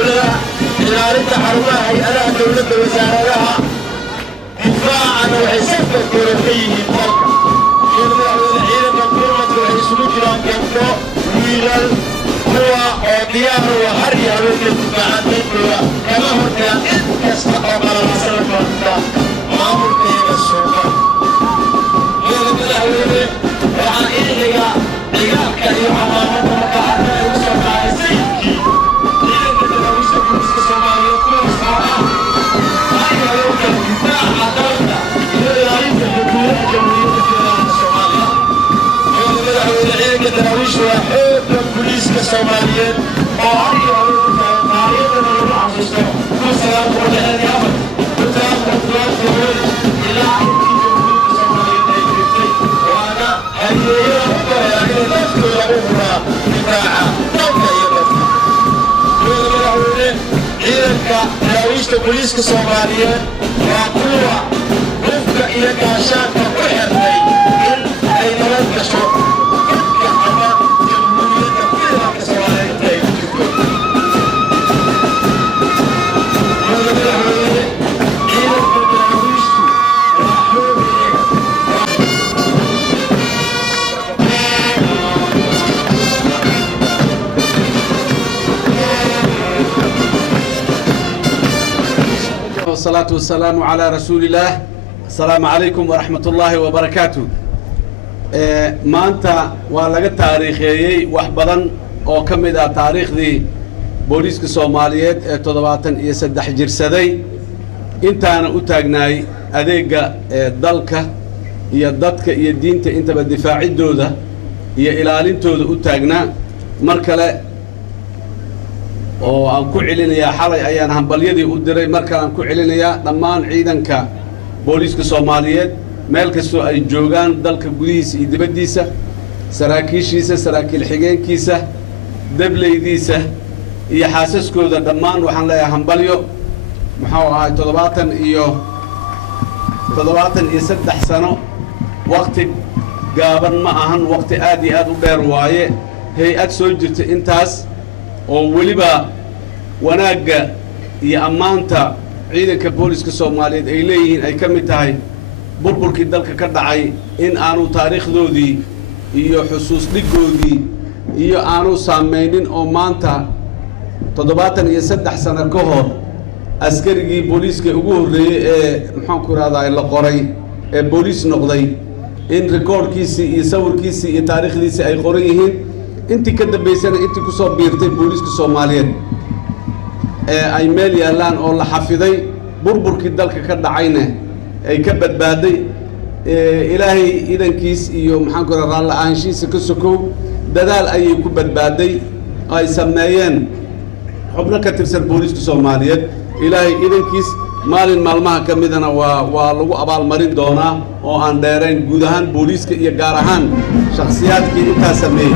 ilaalinta xarumaha hay-adaha dowladda wasaaradaha difaacan waxay safka kore ka yihiin dalka ciidanka gurmadka waxay isugu jiraan gabdho wiilal kuwa oo diyaar u ah har iyo habeenka difaacan dalkooda kama hortagaan cid kasta oo qalabasana doonta maamulka iyaga suuqa madaxweyne waxaa iliga cigaabka iyo camaamada marka arka ay u soo kacay sayidkii دراويش وحب البوليس كصوماليين وعلي طريقة العصر وسلام قرآن أمر وسلام قرآن جمهور إلى وأنا هيا يعني نفسه الأخرى دفاعا نوكا يبقى عيدك دراويش البوليس كصوماليين وقوة وفق إلى كاشان وحرمي إن أين لن تشوف والصلاة والسلام على رسول الله. السلام عليكم ورحمة الله وبركاته. ما أنت ولا تاريخي وحبرا أو كم إذا تاريخ ذي بوليس الصوماليات تضباطا يسدح جرسدي أنت أنا أتاجناي أديك ضلك يدتك يدينت أنت بالدفاع الدودة هي إلى أنتو أتاجنا مركلة oo aan ku celinayaa xalay ayaan hambalyadii u diray markaan aan ku celinayaa dhammaan ciidanka booliska Soomaaliyeed meel kastoo ay joogaan dalka gudihiisa iyo dibaddiisa saraakiishiisa saraakiil xigeenkiisa dableydiisa iyo xaasaskooda dhammaan waxaan leeyahay hambalyo maxaa ahay 73 sano waqti gaaban ma ahan waqti aad iyo aad u dheer waaye hay-ad soo jirta intaas oo waliba wanaaga iyo amaanta ciidanka booliska Soomaaliyeed ay leeyihiin ay kamid tahay burburkii dalka ka dhacay in aanu taariikhdoodii iyo xusuus dhigoodii iyo aanu saameynin oo maanta 73 sano ka hor askarigii booliska ugu horeeyay ee maxaan ku raadayay la qoray ee booliis noqday in recordkiisii iyo sawirkiisii iyo taariikhdiisii ay qoran yihiin intii ka dambeysana intii ku soo biirtay booliska Soomaaliyeed ay meel yaalaan oo la xafiday burburkii dalka ka dhacayna ay ka badbaaday ilaahay idankiis iyo maxaan ku raraa la'aanshiisa ka sokow dadaal ayay ku badbaaday ay sameeyeen xubno ka tirsan booliska Soomaaliyeed ilaahay idankiis maalin maalmaha ka midana waa lagu abaal marin doonaa oo aan dheerayn guud ahaan booliska iyo gaar ahaan shakhsiyaadkii inta sameeyay